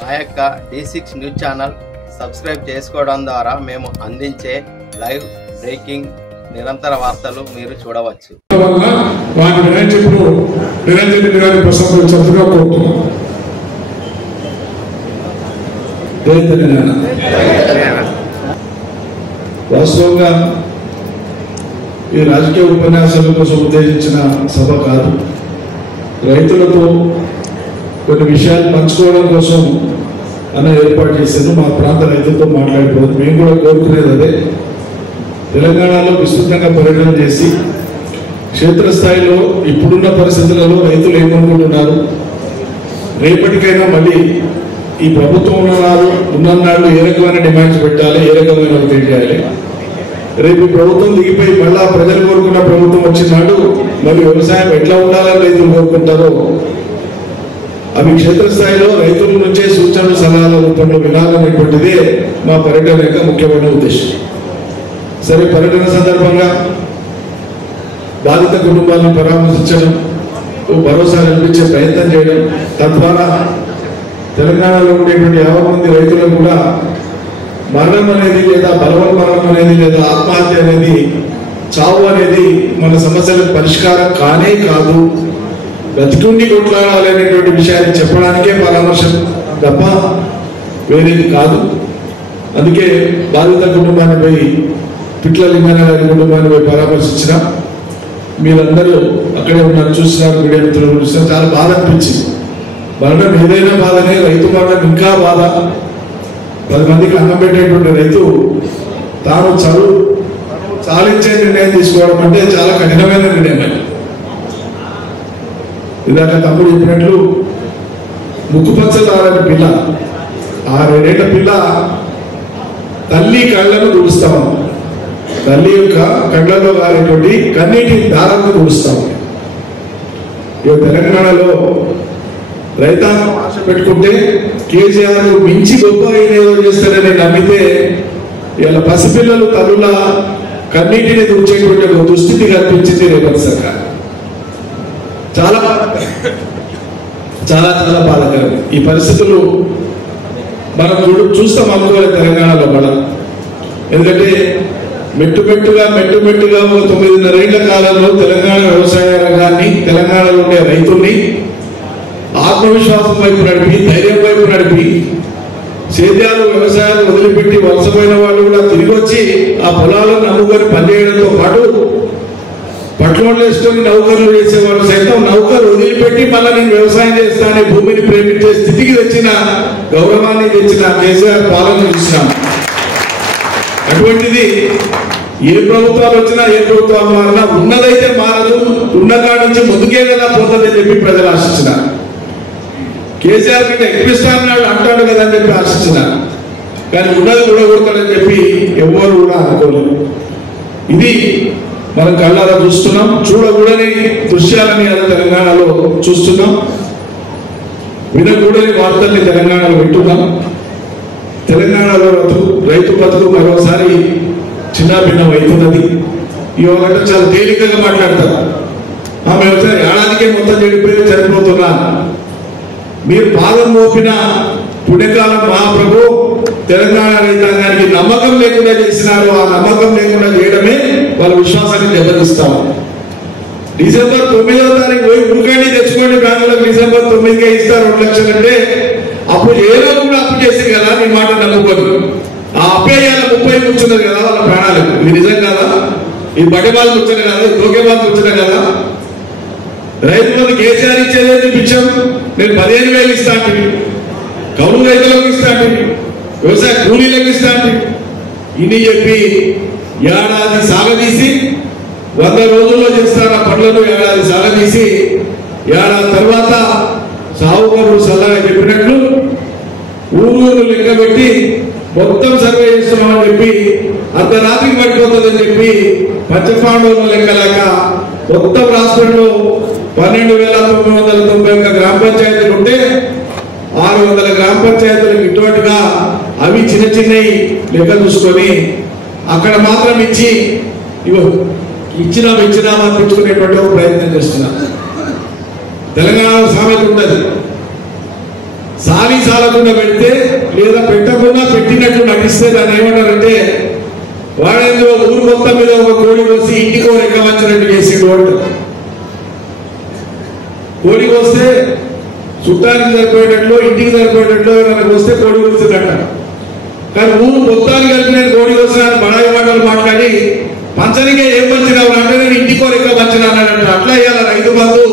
మా యొక్క D6 news channel subscribe చేసుకోవడం ద్వారా మేము అందించే లైవ్ బ్రేకింగ్ నిరంతర వార్తలు మీరు చూడవచ్చు. వాస్తవంగా ఈ రాజకీయ ఉపన్యాసాల కోసం ఉద్దేశించిన సభ కాదు. రైతులతో కొన్ని విషయాలు పంచుకోవడం కోసం అన్న ఏర్పాటు చేశాను. మా ప్రాంత రైతులతో మాట్లాడిపోతుంది. మేము కూడా కోరుకునేది అదే. తెలంగాణలో విస్తృతంగా పర్యటన చేసి క్షేత్రస్థాయిలో ఇప్పుడున్న పరిస్థితులలో రైతులు ఏమనుకుంటున్నారు, రేపటికైనా మళ్ళీ ఈ ప్రభుత్వం ఉన్ననాళ్ళు ఏ రకమైన డిమాండ్స్ పెట్టాలి, ఏ రకమైన ఒత్తిడి చేయాలి, రేపు ప్రభుత్వం దిగిపోయి మళ్ళా ప్రజలు కోరుకున్న ప్రభుత్వం వచ్చినాడు మరి వ్యవసాయం ఎట్లా ఉండాలని రైతులు కోరుకుంటారో అవి క్షేత్రస్థాయిలో రైతుల నుంచే సూచనలు సలహాల రూపంలో వినాలనేటువంటిదే మా పర్యటన యొక్క ముఖ్యమైన ఉద్దేశం. సరే, పర్యటన సందర్భంగా బాధిత కుటుంబాలను పరామర్శించడం, భరోసా కల్పించే ప్రయత్నం చేయడం, తద్వారా తెలంగాణలో ఉండేటువంటి 50 మంది రైతులకు కూడా మరణం అనేది లేదా బలవన్మరణం అనేది లేదా ఆత్మహత్య అనేది, చావు అనేది మన సమస్యలకు పరిష్కారం కానే కాదు, బ్రతికుండి కొట్లాడాలి అనేటువంటి విషయాన్ని చెప్పడానికే పరామర్శ తప్ప వేరేది కాదు. అందుకే బాధిత కుటుంబాన్ని పోయి పిట్ల లింగన్న గారి కుటుంబాన్ని పోయి పరామర్శించిన మీరందరూ అక్కడే ఉన్నారు, చూసినారు, మీడియా మిత్రులు చూసినారు. చాలా బాధ అనిపించింది. మరణం ఏదైనా బాధనే, రైతు మరణం ఇంకా బాధ. 10 మందికి అన్నం పెట్టేటువంటి రైతు తాను చాలించే నిర్ణయం తీసుకోవడం అంటే చాలా కఠినమైన నిర్ణయం. ఇందాక తమ్ముడు చెప్పినట్లు ముక్కుపచ్చలారని పిల్ల, 6 ఏళ్ల పిల్ల తల్లి కళ్ళను తుడుస్తాం, తల్లి యొక్క కళ్ళలో కారేటువంటి కన్నీటి దారాలను తుడుస్తాం. ఇక తెలంగాణలో రైతాంగం ఆశ పెట్టుకుంటే కేసీఆర్ మించి గొప్ప ఏదో చేస్తారని నమ్మితే ఇలా పసిపిల్లలు తల్లుల కన్నీటిని తుడిచేటువంటి ఒక దుస్థితి కల్పించింది రేవంత్ సర్కార్. చాలా చాలా చాలా బాధాకరం. ఈ పరిస్థితులు మనం చూస్తాం అనుకోలేదు తెలంగాణలో మనం. ఎందుకంటే మెట్టుమెట్టుగా ఒక 9.5 ఏళ్ల కాలంలో తెలంగాణ వ్యవసాయ రంగాన్ని, తెలంగాణలో ఉండే రైతుల్ని ఆత్మవిశ్వాసం వైపు నడిపి, ధైర్యం వైపు నడిపి, సేద్యాలు వ్యవసాయాలు వదిలిపెట్టి వలసపోయిన వాళ్ళు కూడా తిరిగి వచ్చి ఆ పొలాలను నమ్ముకొని పనిచేయడంతో పాటు పట్లోళ్ళు వేసుకొని నౌకర్లు వేసేవాళ్ళు సైతం నౌకరు వదిలిపెట్టి మళ్ళీ నేను వ్యవసాయం చేస్తానని భూమిని ప్రేమించే స్థితికి తెచ్చిన, గౌరవాన్ని తెచ్చిన కేసీఆర్ పాలన చూసినాం. అటువంటిది ఏ ప్రభుత్వాలు వచ్చినా, ఏ ప్రభుత్వాలు మారినా ఉన్నదైతే మారదు, ఉన్న కాడ నుంచి ముందుకే కదా పోతుందని చెప్పి ప్రజలు ఆశించినారు. కేసీఆర్ కంటే ఎక్కిస్తాను అంటాడు కదా అని చెప్పి ఆశించినారు. కానీ ఉన్నది కూడా కొడతాడని చెప్పి ఎవరు కూడా అనుకోలేదు. ఇది మనం కళ్ళారా చూస్తున్నాం. చూడకూడని దృశ్యాలని తెలంగాణలో చూస్తున్నాం, వినకూడని వార్తల్ని తెలంగాణలో వింటున్నాం. తెలంగాణలో రైతు బతుకు మరోసారి చిన్నాభిన్నం అవుతున్నది. ఇవాళ చాలా తేలికగా మాట్లాడతారు. ఆమె ఏడాదికే మొత్తం చెడిపోయి చనిపోతున్నా. మీరు పాదం మోపిన పుణ్యకాలం మహాప్రభు తెలంగాణ రైతాంగానికి నమ్మకం లేకుండా చేసినారు. ఆ నమ్మకం లేకుండా చేయడమే వాళ్ళ విశ్వాసాన్ని దెబ్బతీస్తాము. డిసెంబర్ 9వ తారీఖు పోయి ఉరుకాన్ని తెచ్చుకోండి, బ్యాంకులకు డిసెంబర్ 9కే ఇస్తారు 2 లక్షలు అంటే అప్పుడు ఏదో కూడా అప్పు చేసింది కదా, నీ మాట నమ్ముకోదు. ఆ అప్పేయాల 30 కూర్చున్నది కదా వాళ్ళ ప్రాణాలకు. ఇది నిజం కదా? ఈ బట్టబాలు కూర్చున్న కదా, దోకేబాలు కూర్చున్న కదా? రైతులకు కేసీఆర్ ఇచ్చేది పిచ్చం. నేను 15,000 ఇస్తాను, కౌలు రైతులకు ఇస్తాను, వ్యవసాయ కూలీలకు ఇస్తాను, ఇన్ని చెప్పి ఏడాది సాగదీసి 100 రోజుల్లో చేస్తాను ఆ పనులను. ఏడాది సాగదీసి ఏడాది తర్వాత సాగుకరుడు సలహా చెప్పినట్లు ఊరు లెక్క పెట్టి మొత్తం సర్వే చేస్తున్నామని చెప్పి అర్ధరాత్రికి పడిపోతుందని చెప్పి పంచపాండవుల లెక్కలేక మొత్తం రాష్ట్రంలో 12,991 గ్రామ పంచాయతీలు ఉంటే 600 గ్రామ పంచాయతీలకు ఇటువంటిగా అవి చిన్నవి లెక్క చూసుకొని అక్కడ మాత్రం ఇచ్చి ఇచ్చినామా అనిపించుకునేటువంటి ప్రయత్నం చేస్తున్నారు. తెలంగాణలో సామెత ఉంటుంది, సాలి సాలకుండా పెడితే లేదా పెట్టకుండా పెట్టినట్లు నటిస్తే దాన్ని ఏమంటారంటే వాడేందులో ఊరు మొత్తం మీద ఒక కోడి కోసి ఇంటికి ఒక రెక్క వంచినట్టు చేసిండు అంటారు. కోడి కోస్తే చుట్టానికి సరిపోయేటట్లు ఇంటికి సరిపోయేటట్లు మనకు వస్తే కోడి కోస్తుందంట. కానీ ఊరు మొత్తానికి కలిపి నేను కోడి కోసినాను బడాయి మాటలు మాట్లాడి పంచనికే ఏం పంచినావు అంటే నేను ఇంటికో రెక్క పంచినా అన్నాడంట. అట్లా ఇవాళ రైతు బంధు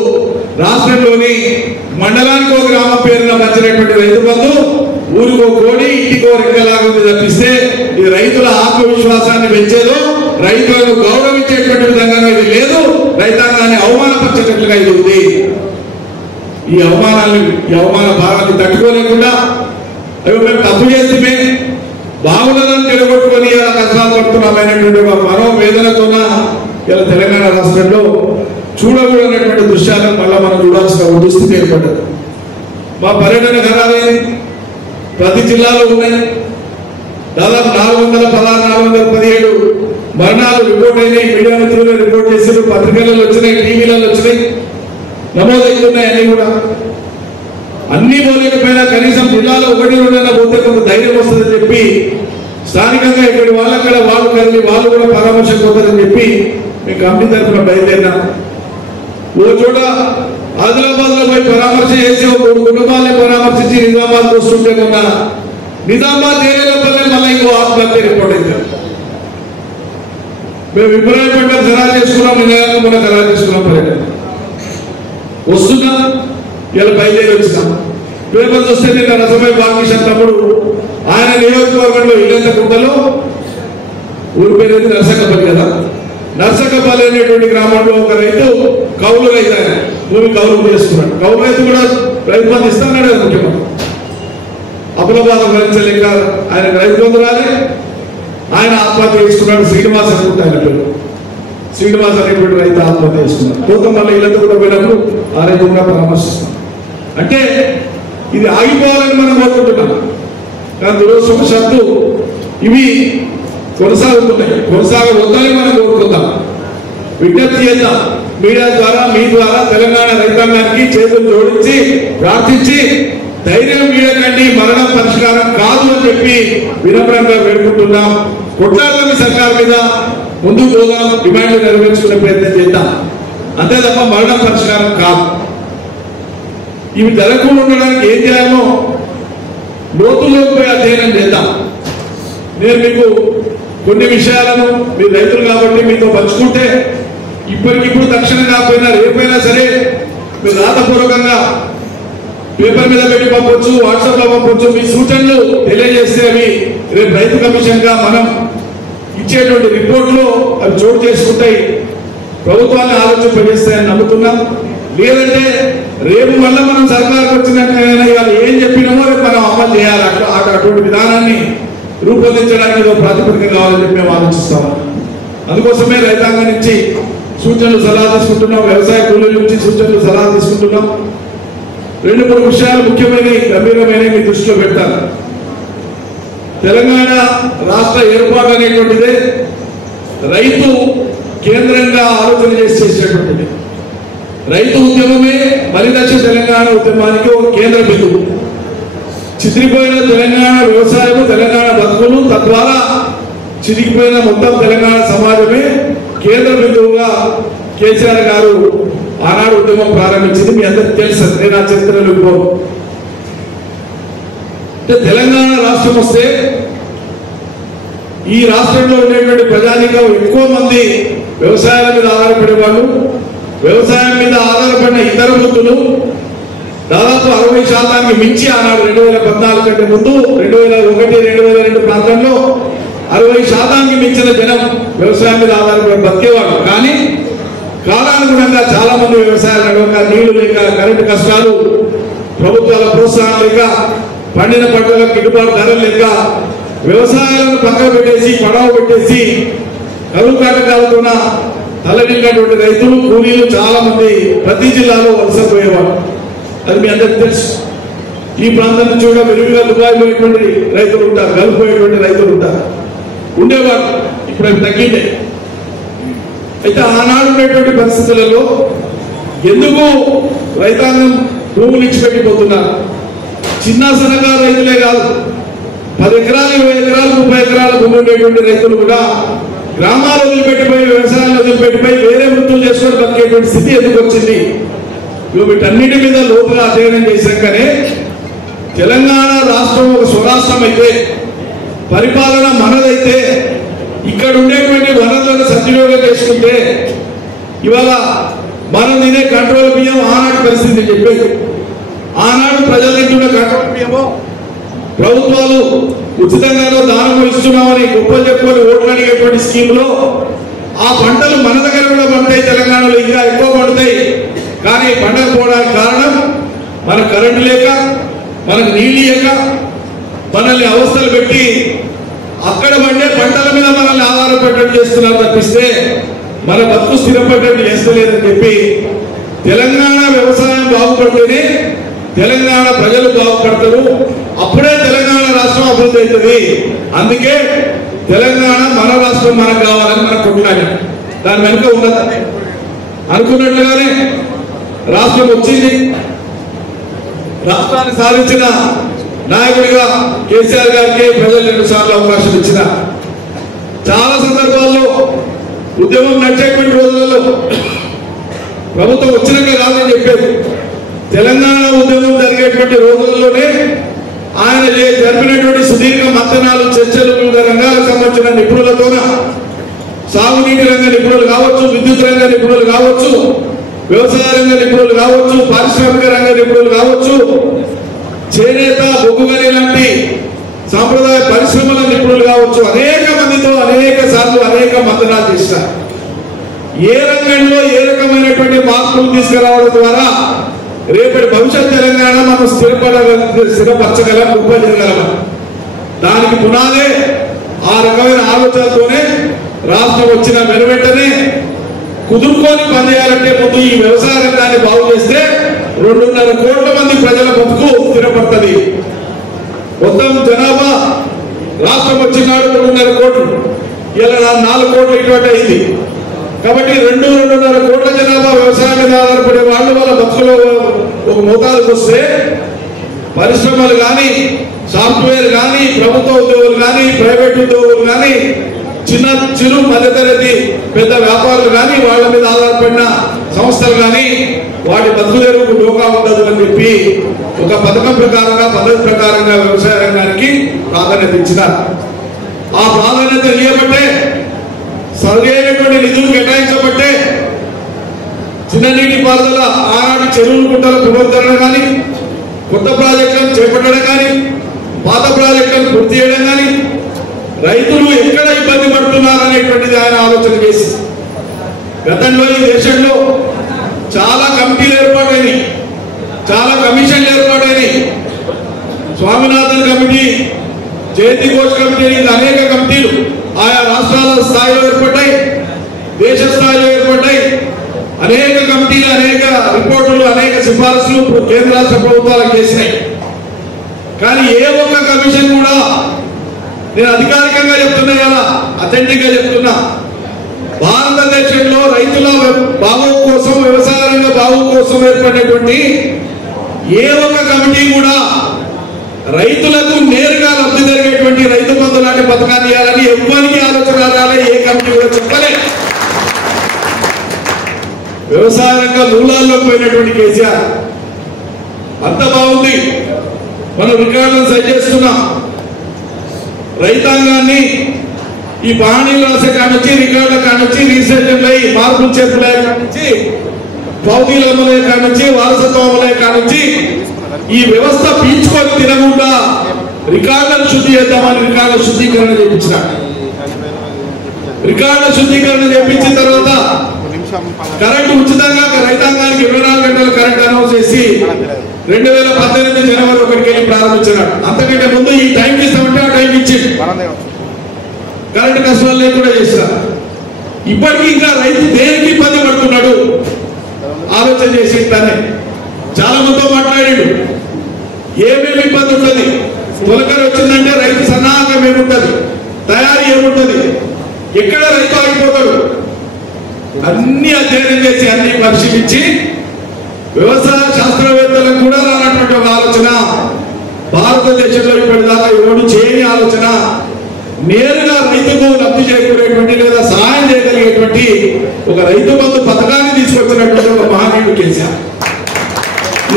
రాష్ట్రంలోని మండలానికి ఒక గ్రామం పేరున పంచినటువంటి రైతు బంధు ఊరికో కోడి ఇంటికో రెక్కలాగా తప్పిస్తే ఇది రైతుల ఆత్మవిశ్వాసాన్ని పెంచేదో రైతులను గౌరవించేటువంటి విధంగా ఇది లేదు, రైతాంగాన్ని అవమానపరిచేటట్లుగా ఇది ఉంది. ఈ అవమాన భారాన్ని తట్టుకోలేకుండా అవి మేము తప్పు చేస్తే బాగున్నదని చెడగొట్టుకొని ఇలా కష్టాలు పడుతున్నామైనటువంటి ఒక మనోవేదనతోన ఇలా తెలంగాణ రాష్ట్రంలో చూడకూడనటువంటి దృశ్యాలను మళ్ళా మనం చూడాల్సిన దుస్థితి ఏర్పడ్డది. మా పర్యటన ఖరారైంది, ప్రతి జిల్లాలో ఉన్నాయి. దాదాపు 416, 417 మరణాలు రిపోర్ట్ అయినాయి. మీడియా మిత్రులు రిపోర్ట్ చేశారు, పత్రికలలో వచ్చినాయి, టీవీలలో వచ్చినాయి, నమోదవుతున్నాయి. అన్ని కూడా అన్ని పోలేకపోయినా కనీసం జిల్లాలో 1-2 పోతే కొంత ధైర్యం వస్తుందని చెప్పి స్థానికంగా ఇక్కడి వాళ్ళక్కడ వాళ్ళు కలిగి వాళ్ళు కూడా పరామర్శకు పోతారని చెప్పి మేము కమిటీ తరఫున బయలుదేరినాం. ఓ చోట ఆదిలాబాద్ లో పోయి పరామర్శ చేసి 3 కుటుంబాలని పరామర్శించి నిజామాబాద్ వస్తుంటే మొన్న నిజామాబాద్ చేరేలోపలే మళ్ళీ ఇంకో ఆత్మహత్య రిపోర్ట్ అయింది. మేము విపరీతంగా ఖరారు చేసుకున్నాం, నిన్న మొన్న ఖరారు చేసుకున్నాం. పర్యటన వస్తున్నాం, ఇలా బయలుదేరి వచ్చినాం. పేపర్స్ వస్తే నిన్న రసమై బాలకిషన్ తమ్ముడు ఆయన నియోజకవర్గంలో ఇల్లంత కుంటలో ఊరి పేరు నర్సకపల్లి కదా, నర్సకపల్లి అనేటువంటి గ్రామంలో ఒక రైతు కౌలు రైతు, ఆయన భూమి కౌలు చేసుకున్నాడు. కౌలు రైతు కూడా రైతు బంధు ఇస్తాడు కదా ముఖ్యమంత్రి. అప్పులబాధ భరించలేక ఆయన రైతు బంధు రాలే, ఆయన ఆత్మహత్య చేసుకున్నాడు. శ్రీనివాస్ అనుకుంటే ఆయన పేరు, శ్రీనివాస్ అనేటువంటి రైతు ఆత్మహత్య చేసుకున్నాడు. పోతాం మళ్ళీ ఇళ్ళతో కూడా పోయినప్పుడు ఆ రైతు కూడా పరామర్శిస్తాం. అంటే ఇది ఆగిపోవాలని మనం కోరుకుంటున్నాం. కానీ దురదృష్టవశాత్తు ఇవి కొనసాగుతున్నాయి, కొనసాగవద్దని మనం కోరుకుందాం. విజ్ఞప్తి చేద్దాం మీడియా ద్వారా, మీ ద్వారా తెలంగాణ రైతాంగానికి చేతులు జోడించి ప్రార్థించి ధైర్యం వీడకండి, మరణం పరిష్కారం కాదు అని చెప్పి వినమ్రంగా వేడుకుంటున్నాం. కొట్లాడని సర్కార్ మీద ముందుకు పోదాం, డిమాండ్లు నెరవేర్చుకునే ప్రయత్నం చేద్దాం, అంతే తప్ప మరణం పరిష్కారం కాదు. ఇవి జరగకుండా ఉండడానికి ఏం చేయాలో లోతుల్లోకి పోయి అధ్యయనం చేద్దాం. నేను మీకు కొన్ని విషయాలను, మీరు రైతులు కాబట్టి మీతో పంచుకుంటే ఇప్పటికిప్పుడు తక్షణం కాకపోయినా రేపైనా సరే మీరు రాతపూర్వకంగా పేపర్ మీద పెట్టి పంపొచ్చు, వాట్సాప్ లో పంపొచ్చు. మీ సూచనలు తెలియజేస్తే అవి రేపు రైతు కమిషన్ గా మనం ఇచ్చేటువంటి రిపోర్ట్లో అవి చోటు చేసుకుంటాయి, ప్రభుత్వాన్ని ఆలోచింపజేస్తాయని నమ్ముతున్నాం. లేదంటే రేపు మళ్ళీ మనం సర్కారుకు వచ్చినట్లయినా ఇవాళ ఏం చెప్పినామో రేపు మనం అమలు చేయాలి. అటువంటి విధానాన్ని రూపొందించడానికి ఏదో ప్రాతిపదిక కావాలని చెప్పి మేము ఆలోచిస్తాం. అందుకోసమే రైతాంగం నుంచి సూచనలు సలహా తీసుకుంటున్నాం, వ్యవసాయ కూలీల నుంచి సూచనలు సలహా తీసుకుంటున్నాం. 2-3 విషయాలు ముఖ్యమైనవి, గంభీరమైనవి మీ దృష్టిలో పెట్టాలి. తెలంగాణ రాష్ట్ర ఏర్పాటు అనేటువంటిదే రైతు కేంద్రంగా ఆలోచన చేసేటువంటిది. రైతు ఉద్యమమే బలిదశ తెలంగాణ ఉద్యమానికి ఒక కేంద్ర బిందువు. చితికిపోయిన తెలంగాణ వ్యవసాయము, తెలంగాణ బతుకులు, తద్వారా చితికిపోయిన మొత్తం తెలంగాణ సమాజమే కేంద్ర బిందువుగా కేసీఆర్ గారు ఆనాడు ఉద్యమం ప్రారంభించింది. మీ అందరికీ తెలుసు, నేను ఆ చరిత్రలో పోను. అంటే తెలంగాణ రాష్ట్రం వస్తే ఈ రాష్ట్రంలో ఉండేటువంటి ప్రజానీకం ఎక్కువ మంది వ్యవసాయాల మీద ఆధారపడే వాళ్ళు, వ్యవసాయం మీద ఆధారపడిన ఇతర వృత్తులు దాదాపు 60% మించి ఆనాడు 2014 కంటే ముందు 2001-2002 ప్రాంతంలో 60% మించిన జనం వ్యవసాయం మీద ఆధారపడి బతికేవాడు. కానీ కాలానుగుణంగా చాలా మంది వ్యవసాయాలు నడవక, నీళ్లు లేక, కరెంటు కష్టాలు, ప్రభుత్వాల ప్రోత్సాహం లేక, పండిన పంటలకు గిట్టుబాటు ధరలు లేక వ్యవసాయాలను పక్కన పెట్టేసి, పడవ పెట్టేసి కరువు కాటకాలతో తలడిల్లినటువంటి రైతులు, కూలీలు చాలా మంది ప్రతి జిల్లాలో వలసపోయేవాడు. అది మీ అందరికీ తెలుసు. ఈ ప్రాంతం నుంచి కూడా విరివిగా దుబాయ్ పోయేటువంటి రైతులు ఉంటారు, గల్ఫ్ పోయేటువంటి రైతులు ఉంటారు, ఉండేవాడు. ఇప్పుడు అవి తగ్గిందే. అయితే ఆనాడు ఉండేటువంటి పరిస్థితులలో ఎందుకు రైతాంగం భూములు ఇచ్చిపెట్టిపోతున్నారు? చిన్న సన్నకారు రైతులే కాదు, 10 ఎకరాలు 20 ఎకరాలు 30 ఎకరాల భూమి ఉండేటువంటి రైతులు కూడా గ్రామాలు వదిలిపెట్టిపోయి వ్యవసాయాలు వదిలిపెట్టిపోయి వేరే వృత్తులు చేసుకొని బతికేటువంటి స్థితి ఎందుకు వచ్చింది? వీటన్నిటి మీద లోతుగా అధ్యయనం చేశాకనే తెలంగాణ రాష్ట్రం ఒక స్వరాష్ట్రం అయితే, పరిపాలన మనదైతే, ఇక్కడ ఉండేటువంటి వనరులను సద్వినియోగం చేసుకుంటే ఇవాళ మనం తినే కంట్రోల్ బియ్యం ఆనాటి పరిస్థితి చెప్పేది. ఆనాడు ప్రజలు తింటున్న కంట్రోల్ బియ్యమో ప్రభుత్వాలు ఉచితంగానో దానమో ఇస్తున్నామని గొప్పలు చెప్పుకొని ఓట్లు అడిగేటువంటి స్కీమ్లో ఆ పంటలు మన దగ్గర కూడా పండుతాయి, తెలంగాణలో ఇంకా ఎక్కువ పండుతాయి. కానీ పండకపోవడానికి కారణం మన కరెంటు లేక, మనకు నీళ్ళు లేక, మనల్ని అవస్థలు పెట్టి అక్కడ పండే పంటల మీద మనల్ని ఆధారపడ్డట్టు చేస్తున్నారు తప్పిస్తే మన బతుకు స్థిరపడ్డట్టు చేస్తలేదని చెప్పి తెలంగాణ వ్యవసాయం బాగుపడితేనే తెలంగాణ ప్రజలు బాగుపడతారు, అప్పుడే తెలంగాణ రాష్ట్రం అభివృద్ధి అవుతుంది. అందుకే తెలంగాణ మన రాష్ట్రం మనకు కావాలని మనం కొట్లాడాం. దాని వెనుక ఉన్నదని అనుకున్నట్లుగానే రాష్ట్రం వచ్చింది. రాష్ట్రాన్ని సాధించిన నాయకుడిగా కేసీఆర్ గారికి ప్రజలు 2 సార్లు అవకాశం ఇచ్చిన చాలా సందర్భాల్లో ఉద్యమం నడిచేటువంటి రోజులలో ప్రభుత్వం వచ్చినాక కాదని చెప్పేది. తెలంగాణ ఉద్యమం జరిగేటువంటి రోజుల్లోనే ఆయన జరిపినటువంటి సుదీర్ఘ మంతనాలు, చర్చలు, వివిధ రంగాలకు సంబంధించిన నిపుణులతోన, సాగునీటి రంగ నిపుణులు కావచ్చు, విద్యుత్ రంగ నిపుణులు కావచ్చు, వ్యవసాయ రంగ నిపుణులు కావచ్చు, పారిశ్రామిక రంగ నిపుణులు కావచ్చు, చేనేత, బొగ్గుగని లాంటి సాంప్రదాయ పరిశ్రమల నిపుణులు కావచ్చు, అనేక మందితో అనేక సార్లు అనేక మంతనాలు చేశారు. ఏ రంగంలో ఏ రకమైనటువంటి మార్పులు తీసుకురావడం ద్వారా రేపటి భవిష్యత్ తెలంగాణ మనం స్థిరపరచగలం, రూపొందించగలం. దానికి పునాదే ఆ రకమైన ఆలోచనతోనే రాష్ట్రం వచ్చిన వెనువెంటనే కుదుర్కొని పనిచేయాలంటే ముందు ఈ వ్యవసాయ రంగాన్ని బాగు చేస్తే 2.5 కోట్ల మంది ప్రజల బతుకు స్థిరపడుతుంది. మొత్తం జనాభా రాష్ట్రం వచ్చినాడు 2.5 కోట్లు, ఇలా 4 కోట్లు ఇటువంటి అయింది. కాబట్టి 2.5 కోట్ల జనాభా వ్యవసాయం మీద ఆధారపడే వాళ్ళు వాళ్ళ బతుకులో ఒక మోతాదుకు వస్తే పరిశ్రమలు కానీ, సాఫ్ట్వేర్ కానీ, ప్రభుత్వ ఉద్యోగులు కానీ, ప్రైవేట్ ఉద్యోగులు కానీ, చిరు మధ్యతరగతి పెద్ద వ్యాపారులు కానీ, వాళ్ళ మీద ఆధారపడిన సంస్థలు కానీ వాటి బతుకుదేరుకు డోకా ఉండదు అని చెప్పి ఒక పథకం ప్రకారంగా, పద్ధతి ప్రకారంగా వ్యవసాయ రంగానికి ప్రాధాన్యత ఇచ్చినారు. ఆ ప్రాధాన్యత ఇవ్వబట్టే, సరైనటువంటి నిధులు కేటాయించబట్టే చిన్న నీటి పారుదల ఆనాటి చెరువులు, గుంటల పునరుద్ధరణ కానీ, కొత్త ప్రాజెక్టులను చేపట్టడం కానీ, పాత ప్రాజెక్టులను పూర్తి చేయడం కానీ, రైతులు ఎక్కడ ఇబ్బంది పడుతున్నారు అనేటువంటిది ఆయన ఆలోచన చేసి గతంలో ఈ దేశంలో చాలా కమిటీలు ఏర్పాటైనాయి, చాలా కమిషన్లు ఏర్పాటైనాయి. స్వామినాథన్ కమిటీ, జయంతి ఘోష్ కమిటీ, అనేక కమిటీలు ఆయా రాష్ట్రాల స్థాయిలో ఏర్పడ్డాయి, దేశ స్థాయిలో ఏర్పడ్డాయి. అనేక కమిటీలు, అనేక రిపోర్టులు, అనేక సిఫారసులు కేంద్ర రాష్ట్ర ప్రభుత్వాలకు చేసినాయి. కానీ ఏ ఒక్క కమిషన్ కూడా, నేను అధికారికంగా చెప్తున్నా కదా, అథెంటిక్ గా చెప్తున్నా, భారతదేశంలో రైతుల బాగు కోసం, వ్యవసాయ రంగ బాగు కోసం ఏర్పడినటువంటి ఏ ఒక్క కమిటీ కూడా రైతులకు నేరుగా లబ్ధి జరిగేటువంటి రైతు బంధు లాంటి పథకాన్ని ఇవ్వాలని ఎవ్వరికి ఆలోచన రాలే, ఏ కమిటీ కూడా చెప్పలే. వ్యవసాయ రంగ మూలాల్లో పోయినటువంటి కేసీఆర్ అంత బాగుంది. మనం రికార్డులను సెట్ చేస్తున్నాం. రైతాంగాన్ని ఈ పానీలు రాసే కానిచ్చి, రికార్డుల కానిచ్చి, రీసెర్చ్ అయ్యి మార్పులు చేతులే కానిచ్చి, భౌతికల అమలే కానిచ్చి, వారసత్వం అమలే కానిచ్చి, ఈ వ్యవస్థ పీల్చుకొని తినకుండా రికార్డులను శుద్ధి చేద్దామని రికార్డుల శుద్ధీకరణ చేయించిన. రికార్డుల శుద్ధీకరణ చేయించిన తర్వాత కరెంటు ఉచితంగా రైతాంగానికి 24 గంటల కరెంట్ అనౌన్స్ చేసి 2018 జనవరి 1కి వెళ్ళి ప్రారంభించినాడు. అంతకంటే ముందు ఈ టైంకి ఇస్తామంటే ఆ టైంకి ఇచ్చి కరెంటు కష్టాలు లేకుండా చేసినారు. ఇప్పటికీ ఇంకా రైతు దేనికి ఇబ్బంది పడుతున్నాడు ఆలోచన చేసి తనే చాలా మందితో మాట్లాడాడు. ఏమేమి ఇబ్బంది ఉంటుంది, తొలకరి వచ్చిందంటే రైతు సన్నాహకం ఏముంటుంది, తయారీ ఏముంటుంది, ఎక్కడ రైతు ఆగిపోతాడు, అన్ని అధ్యయనం చేసి అన్ని పరిశీలించి వ్యవసాయ శాస్త్రవేత్తలకు కూడా రానటువంటి ఒక ఆలోచన భారతదేశంలో ఇప్పటిదాకా ఎవరు చేయని ఆలోచన నేరుగా రైతుకు లబ్ధి చేకూరేటువంటి లేదా సహాయం చేయగలిగేటువంటి ఒక రైతు బంధు పథకాన్ని తీసుకొచ్చినటువంటి ఒక మహనీయుడు కేసీఆర్.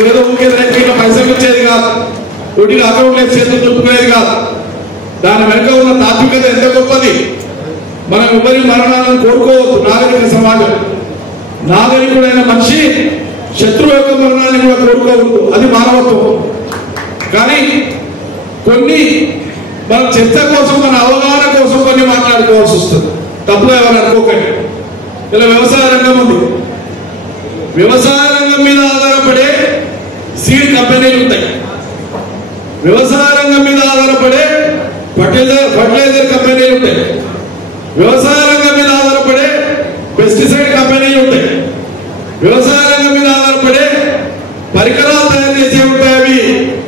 ఏదో ఊరికే రైతుల పైసలు వచ్చేది కాదు, ఒకటిగా అకౌంట్లో చేతులు దుప్పుకునేది కాదు. దాని వెనుక ఉన్న తాత్వికత ఎంత గొప్పది. మనం ఎవరి మరణాలను కోరుకోవద్దు. నాగరిక సమాజం, నాగరికుడైన మనిషి శత్రువు యొక్క మరణాన్ని కూడా కోరుకోవద్దు, అది మానవత్వం. కానీ కొన్ని మన చర్చ కోసం, మన అవగాహన కోసం కొన్ని మాట్లాడుకోవాల్సి వస్తుంది. తప్పుగా ఎవరు అనుకోకండి. ఇలా వ్యవసాయ రంగం ఉంది. వ్యవసాయ రంగం మీద ఆధారపడే సీడ్ కంపెనీలు ఉంటాయి. వ్యవసాయ రంగం మీద ఆధారపడే ఫర్టిలైజర్ కంపెనీలు ఉంటాయి. వ్యవసాయ రంగం మీద ఆధారపడే పెస్టిసైడ్ కంపెనీలు ఉంటాయి. వ్యవసాయ రంగం మీద ఆధారపడే పరికరాలు తయారు చేసే ఉంటాయి. అవి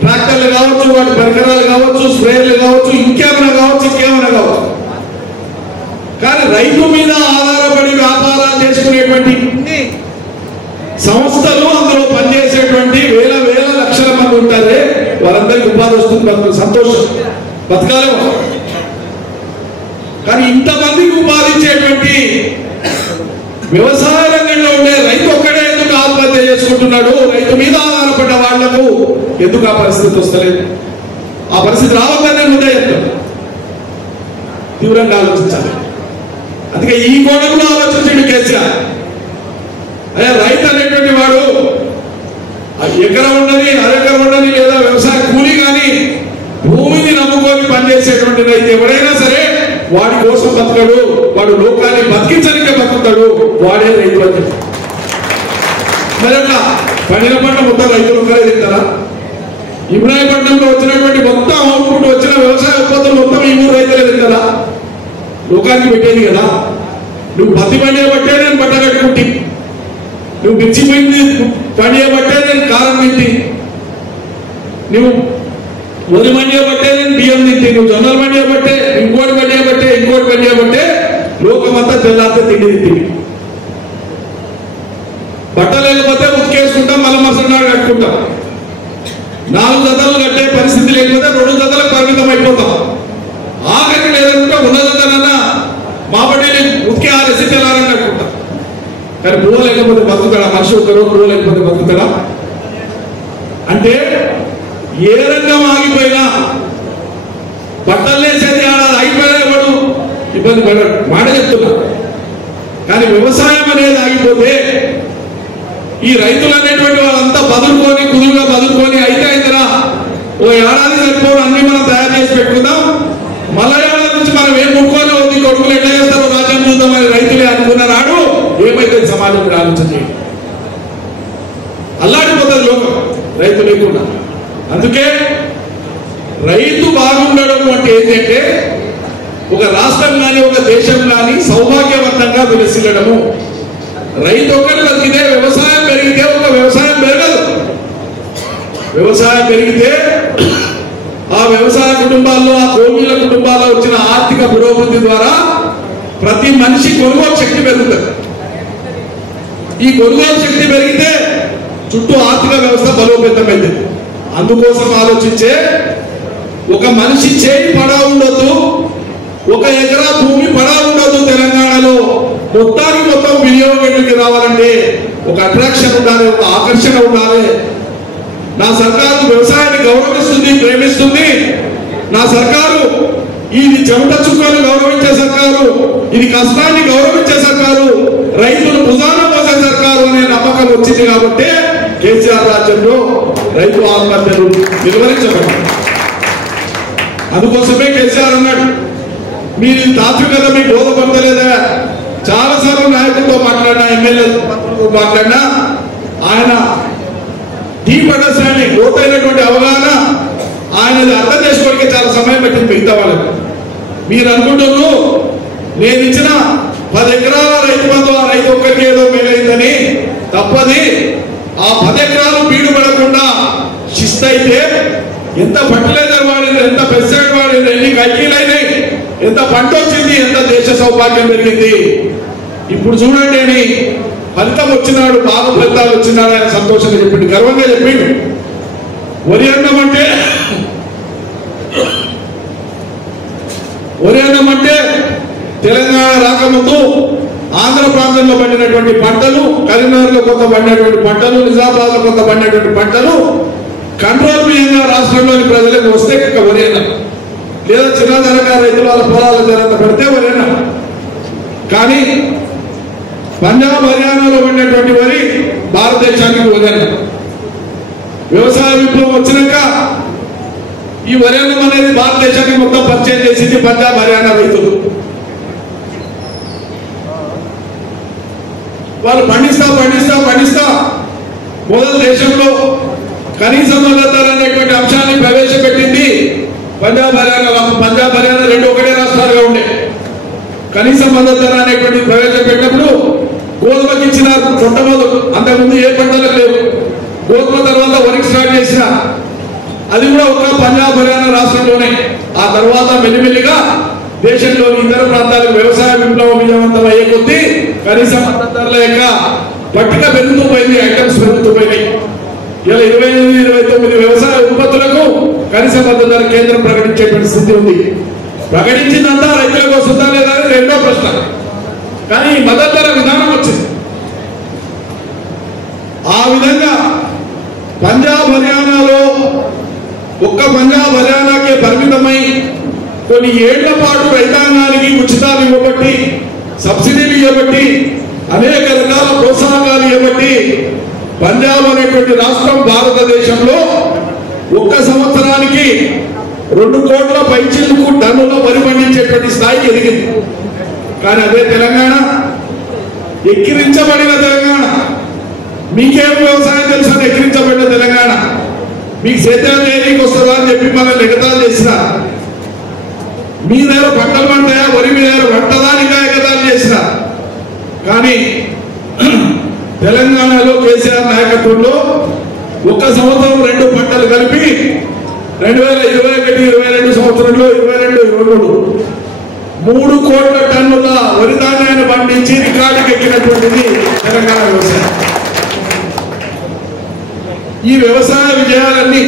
ట్రాక్టర్లు కావచ్చు, వాటి పరికరాలు కావచ్చు, స్ప్రేయర్లు కావచ్చు, ఇంకేమైనా కావచ్చు. కానీ రైతు మీద ఆధారపడి వ్యాపారాలు చేసుకునేటువంటి సంస్థలు, అందులో పనిచేసేటువంటి వేల లక్షల మంది ఉంటారే, వాళ్ళందరికీ ఉపాధి వస్తుంది, సంతోషం, బతకాలేమో. కానీ ఇంతమందికి ఉపాధి ఇచ్చేటువంటి వ్యవసాయ రంగంలో ఉండే రైతు ఒక్కడే ఎందుకు ఆత్మహత్య చేసుకుంటున్నాడు? రైతు మీద ఆధారపడ్డ వాళ్లకు ఎందుకు ఆ పరిస్థితి వస్తలేదు? ఆ పరిస్థితి రావద్దని ముందే చెప్తాను. తీవ్రంగా ఆలోచించాలి. అందుకే ఈ కోణంలో ఆలోచించండి కేసీఆర్. అయ్యా, రైతు అనేటువంటి వాడు ఎకరం ఉండని, అరెకరం ఉండని, లేదా వ్యవసాయ కూలీ కానీ భూమిని నమ్ముకొని పనిచేసేటువంటి రైతు ఎవరైనా సరే వాడి కోసం బతకడు, వాడు లోకాన్ని బతికించడానికే బతుకుతాడు, వాడే రైతు అని. మరి అట్లా పండిన పంట మొత్తం రైతులు ఒక్కరే తింటారా? ఇబ్రాహీంపట్నంలో వచ్చినటువంటి మొత్తం అవుట్పుట్ వచ్చిన వ్యవసాయ ఉత్పత్తులు మొత్తం ఈ ఊరు రైతులే తింటారా? లోకానికి పెట్టేది కదా. నువ్వు పత్తి పండియబట్టే నేను బట్ట కట్టుకుంటి, నువ్వు మిర్చి పండియబట్టే నేను కారం తింటి, నువ్వు వరి పండియబట్టే నేను బియ్యం తింటి, నువ్వు జొన్నలు పండియబట్టే ఇంకోటి పండియబట్టే లోకమంతా తెల్లారితే తిండి తింటి. బట్ట లేకపోతే ఉతికేసుకుంటాం, మళ్ళీ మరుసటి నాడు కట్టుకుంటాం. 4 జతలు కట్టే పరిస్థితి లేకపోతే 2 జతలకు పరిమితం అయిపోతాం. ఆఖరికి లేదంటే ఉన్న జతనన్నా మా బట్టి ఉతికే ఆరేసి తెల్లారని కట్టుకుంటాం. కానీ పువ్వు లేకపోతే బతుకుతాడా మనిషి? ఒకరు పువ్వు లేకపోతే బతుకుతాడా? అంటే ఏ రంగం ఆగిపోయినా బట్టలు వేసేది ఆగిపోయినా ఎవడు ఇబ్బంది పడాడు, మాట చెప్తున్నా. కానీ వ్యవసాయం అనేది ఆగిపోతే ఈ రైతులు అనేటువంటి వాళ్ళంతా కుదురుగా బదులుకొని అయితే అయితేరా ఓ ఏడాది సరిపోను అన్ని మనం తయారు చేసి పెట్టుకుందాం, మళ్ళా ఏడాది నుంచి మనం ఏం ముట్టుకొని ఉంది కొడుకులు ఎట్లా చేస్తారో రాజ్యం చూద్దామని రైతులే అనుకున్న నాడు ఏమైతే సమాజం ఆలోచన అల్లాడిపోతుంది లోకం రైతు లేకుండా. అందుకే రైతు బాగుండడం అంటే ఏంటంటే ఒక రాష్ట్రం కానీ ఒక దేశం కానీ సౌభాగ్యవంతంగా విలసిల్లడము. రైతు ఒక్కటి బతికితే, వ్యవసాయం పెరిగితే ఒక వ్యవసాయం పెరగదు. వ్యవసాయం పెరిగితే ఆ వ్యవసాయ కుటుంబాల్లో, ఆ కోమీల కుటుంబాల్లో వచ్చిన ఆర్థిక పురోభివృద్ధి ద్వారా ప్రతి మనిషి కొనుగోలు శక్తి పెరుగుతుంది. ఈ కొనుగోలు శక్తి పెరిగితే చుట్టూ ఆర్థిక వ్యవస్థ బలోపేతమైంది. అందుకోసం ఆలోచించే ఒక మనిషి చేయి పడా ఉండొద్దు, 1 ఎకరా భూమి పడా ఉండొద్దు. తెలంగాణలో మొత్తం వినియోగంలోకి రావాలంటే ఒక అట్రాక్షన్ ఉండాలి, ఒక ఆకర్షణ ఉండాలి. నా సర్కారు వ్యవసాయాన్ని గౌరవిస్తుంది, ప్రేమిస్తుంది. నా సర్కారు ఇది చెమట చుక్కలు గౌరవించే సర్కారు, ఇది కష్టాన్ని గౌరవించే సర్కారు, రైతులు భుజాన పోసే సర్కారు అనే నమ్మకం వచ్చింది. కాబట్టి కేసీఆర్ రాజ్యంలో రైతు ఆత్మహత్యలు నిర్వహించబడ్డాయి. అందుకోసమే కేసీఆర్ అన్నాడు, మీరు తాత్వికత మీకు బోధపడతలేదా? చాలాసార్లు నాయకులతో మాట్లాడినా, ఎమ్మెల్యేలతో మాట్లాడినా ఆయన డీప్ అండర్స్టాండింగ్, లోతైనటువంటి అవగాహన ఆయనది అర్థం చేసుకోవడానికి చాలా సమయం పెట్టింది మిగతా వాళ్ళకి. మీరు అనుకుంటున్నారు నేను ఇచ్చిన 10 ఎకరాల రైతు బంధు ఆ రైతు ఒక్కరికి ఏదో మేలైందని. తప్పది. ఆ 10 ఎకరాలు బీడు పడకుండా శిస్తైతే ఎంత ఫర్టిలైజర్ వాడింది, ఎంత పెస్టిసైడ్ వాడింది, ఎన్ని కైకీలు అయినాయి, ఎంత పంట వచ్చింది, ఎంత దేశ సౌభాగ్యం పెరిగింది. ఇప్పుడు చూడండి అని ఫలితం వచ్చినాడు, బాగా ఫలితాలు వచ్చినాడు. ఆయన సంతోషంగా చెప్పిండు, గర్వంగా చెప్పిండు. వరి అన్నం అంటే వరి అన్నం అంటే తెలంగాణ రాకముందు ఆంధ్ర ప్రాంతంలో పండినటువంటి పంటలు, కరీంనగర్లో కొంత పండినటువంటి పంటలు, నిజామాబాద్లో కొంత పండినటువంటి పంటలు కంట్రోల్ బియ్యంగా రాష్ట్రంలోని ప్రజలకు వస్తే వరి అన్నం, లేదా చిన్న తరగతి రైతులు వాళ్ళ పొలాల జరంత పెడితే వరి అన్నం. కానీ పంజాబ్ హర్యానాలో పండినటువంటి వరి భారతదేశానికి వరి అన్నం. వ్యవసాయ విప్లవం వచ్చినాక ఈ వరి అన్నం అనేది భారతదేశానికి మొత్తం పరిచయం చేసింది పంజాబ్ హర్యానా రైతులు. వాళ్ళు పండిస్తా మొదలు దేశంలో కనీస మద్దతు ధర అనేటువంటి అంశాన్ని ప్రవేశపెట్టింది పంజాబ్ హర్యానా. పంజాబ్ హర్యానా రెండు ఒకటే రాష్ట్రాలుగా ఉండే. కనీస మద్దతు ధర అనేటువంటి ప్రవేశపెట్టినప్పుడు గోధుమకి ఇచ్చిన మొట్టమొదలు, అంతకుముందు ఏ పంటలకు లేవు. గోధుమ తర్వాత వరికి స్టార్ట్ చేసిన అది కూడా ఒక పంజాబ్ హర్యానా రాష్ట్రంలోనే. ఆ తర్వాత మెల్లిమెల్లిగా దేశంలోని ఇతర ప్రాంతాలకు వ్యవసాయ విప్లవం విజయవంతం అయ్యే కొద్దీ కనీస మద్దతు ధరల యొక్క పట్టిక పెరుగుతూ పోయింది, ఐటమ్స్ పెరుగుతూ పోయినాయి. ఇలా 28-29 వ్యవసాయ ఉత్పత్తులకు కనీస మద్దతు ధర కేంద్రం ప్రకటించేటువంటి స్థితి ఉంది. ప్రకటించిందంతా రైతులకు వస్తుందా లేదా అని రెండో ప్రశ్న. కానీ మద్దతు ధర విధానం వచ్చింది. ఆ విధంగా పంజాబ్ హర్యానాలో ఒక్క పంజాబ్ హర్యానాకే పరిమితమై కొన్ని ఏళ్ల పాటు రైతాంగానికి ఉచితాలు ఇవ్వబట్టి, సబ్సిడీలు ఇవ్వబట్టి, అనేక రకాల ప్రోత్సాహకాలు ఇవ్వబట్టి పంజాబ్ అనేటువంటి రాష్ట్రం భారతదేశంలో ఒక్క సంవత్సరానికి 2 కోట్ల పైచిలకు టన్నుల వరి పండించేటువంటి స్థాయికి ఎదిగింది. కానీ అదే తెలంగాణ, ఎక్కిరించబడిన తెలంగాణ, మీకేం వ్యవసాయం తెలుసు అని ఎక్కిరించబడిన తెలంగాణ, మీకు సేద్యం చేయడానికి వస్తుందా అని చెప్పి మనల్ని ఎగతాలు చేసిన, మీ దగ్గర పంటలు పంటాయా, వరి మీ దగ్గర పంటదా అని ఎగతాలు చేసిన. కానీ తెలంగాణలో కేసీఆర్ నాయకత్వంలో ఒక్క సంవత్సరం 2 పంటలు కలిపి 2021-22 సంవత్సరంలో 22-23 3 కోట్ల టన్నుల వరి ధాన్యాన్ని పండించి రికార్డుకి ఎక్కినటువంటిది తెలంగాణ వ్యవసాయం. ఈ వ్యవసాయ విజయాలన్నీ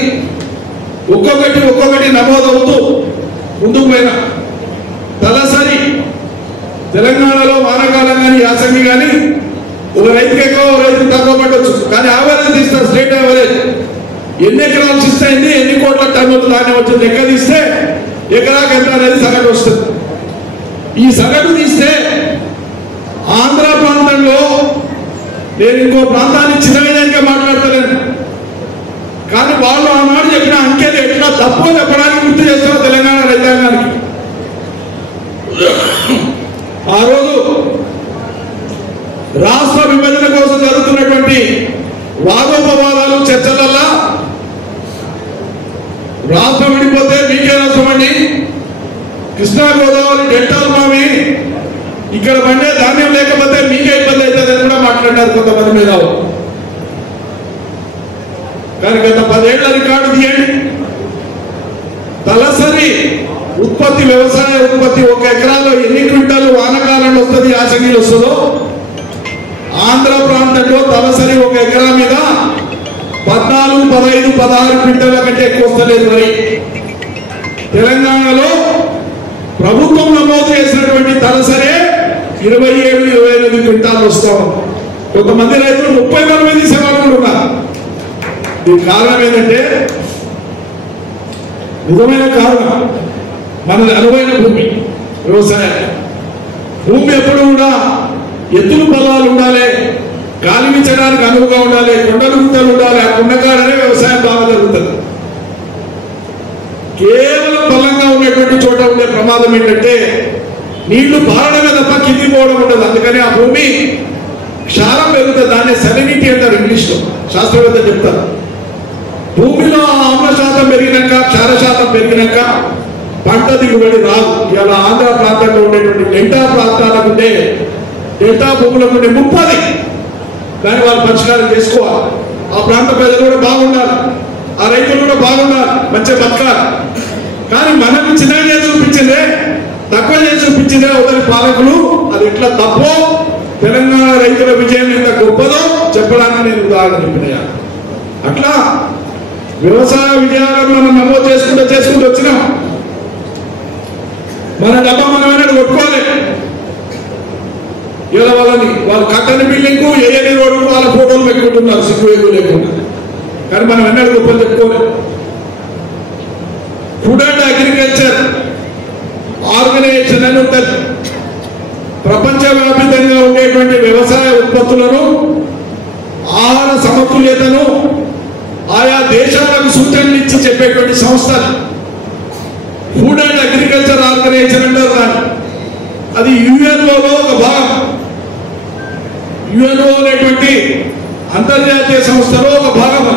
ఒక్కొక్కటి నమోదవుతూ ముందుకు పోయినా తలసరి తెలంగాణలో వానాకాలం కానీ యాసంగి కానీ ఒక రైతుకి ఎక్కువ, రైతు తక్కువ పడవచ్చు. కానీ యావరేజ్ తీస్తారు, స్టేట్ యావరేజ్ ఎన్ని ఎకరాలు ఇస్తాయింది, ఎన్ని కోట్ల టన్నులు ధాన్యం వచ్చింది లెక్క తీస్తే ఎకరాకి ఎంత అనేది సగటు వస్తుంది. ఈ సగటు తీస్తే ఆంధ్ర ప్రాంతంలో, నేను ఇంకో ప్రాంతాన్ని చిన్నగా మాట్లాడతలేను, కానీ వాళ్ళు ఆనాడు చెప్పిన అంకెలు ఎట్లా తప్పు చెప్పడానికి గుర్తు చేస్తున్న తెలంగాణ రైతాంగానికి. ఆ రోజు రాష్ట్ర విభజన కోసం జరుగుతున్నటువంటి వాదోపవాదాలు, చర్చలల్లా రాష్ట్రం విడిపోతే మీకే రాష్ట్రం అండి, కృష్ణా గోదావరి డెల్టాలు మావి, ఇక్కడ పండే ధాన్యం లేకపోతే మీకే ఇబ్బంది అవుతుందని కూడా మాట్లాడారు కొంతమంది మీద. కానీ గత 10 ఏళ్ల రికార్డు తీయండి. తలసరి ఉత్పత్తి, వ్యవసాయ ఉత్పత్తి 1 ఎకరాలో ఎన్ని క్వింటాలు వానకాలంలో వస్తుంది, యాసంగిలో వస్తుందో ఆంధ్ర ప్రాంతంలో తలసరి 1 ఎకరా మీద 14, 15, 16 క్వింటాల కంటే ఎక్కువ వస్తలేదు. మరి తెలంగాణలో ప్రభుత్వం నమోదు చేసినటువంటి తలసరే 27-28 క్వింటాలు వస్తాం. కొంతమంది రైతులు 30-40 సేవలు ఉన్నారు. దీనికి కారణం ఏంటంటే, నిజమైన కారణం మనది అనువైన భూమి. వ్యవసాయం భూమి ఎప్పుడు కూడా ఎత్తులు పొలాలు ఉండాలి, గాలించడానికి అనువుగా ఉండాలి, కొండలు గుంతలు ఉండాలి. ఆ కొండకాడనే వ్యవసాయం బాగా జరుగుతుంది. కేవలం బలంగా ఉన్నటువంటి చోట ఉండే ప్రమాదం ఏంటంటే నీళ్లు పారడమే తప్ప కింది పోవడం ఉండదు. అందుకని ఆ భూమి క్షారం పెరుగుతుంది. దాన్ని సెలినిటీ అంటారు ఇంగ్లీష్లో, శాస్త్రవేత్తలు చెప్తారు. భూమిలో ఆమ్ల శాతం పెరిగినాక, క్షార శాతం పెరిగినాక పంట దిగుబడి రాదు. ఇలా ఆంధ్ర ప్రాంతంలో ఉండేటువంటి డెల్టా ప్రాంతాలకు ఉండే, డెల్టా భూములకు ఉండే 30 దాన్ని వాళ్ళు పరిష్కారం చేసుకోవాలి. ఆ ప్రాంత ప్రజలు కూడా బాగుండాలి, ఆ రైతులు కూడా బాగుండాలి, మంచిగా బతకాలి. కానీ మనకు చిన్నగా చేసి చూపించిందే, తక్కువ చేసి చూపించిందే ఒకరి పాలకులు. అది ఎట్లా తప్పో, తెలంగాణ రైతుల విజయం ఎంత గొప్పదో చెప్పడానికి నేను ఉదాహరణ చెప్పినాయా. అట్లా వ్యవసాయ విజయాలను మనం నమోదు చేసుకుంటూ వచ్చినాం. మన కొట్టుకోవాలి. ఇలా వాళ్ళు కట్టని బిల్డింగ్ ఏఎని రోడ్డు వాళ్ళ ఫోటోలు పెట్టుకుంటున్నారు సిగ్గు ఎదురు లేకుండా. కానీ మనం ఎన్నడూ గొప్పలు చెప్పుకోలేదు. ఫుడ్ అండ్ అగ్రికల్చర్ ఆర్గనైజేషన్ అని ఉంటుంది. ప్రపంచవ్యాప్తంగా ఉండేటువంటి వ్యవసాయ ఉత్పత్తులను, ఆహార సమతుల్యతను ఆయా దేశాలకు సూచనలు ఇచ్చి చెప్పేటువంటి సంస్థలు ఫుడ్ అండ్ అగ్రికల్చర్ ఆర్గనైజేషన్ అంటారు. దాన్ని అది యుఎన్ఓలో ఒక భాగం. యుఎన్ఓ అనేటువంటి అంతర్జాతీయ సంస్థలో ఒక భాగం.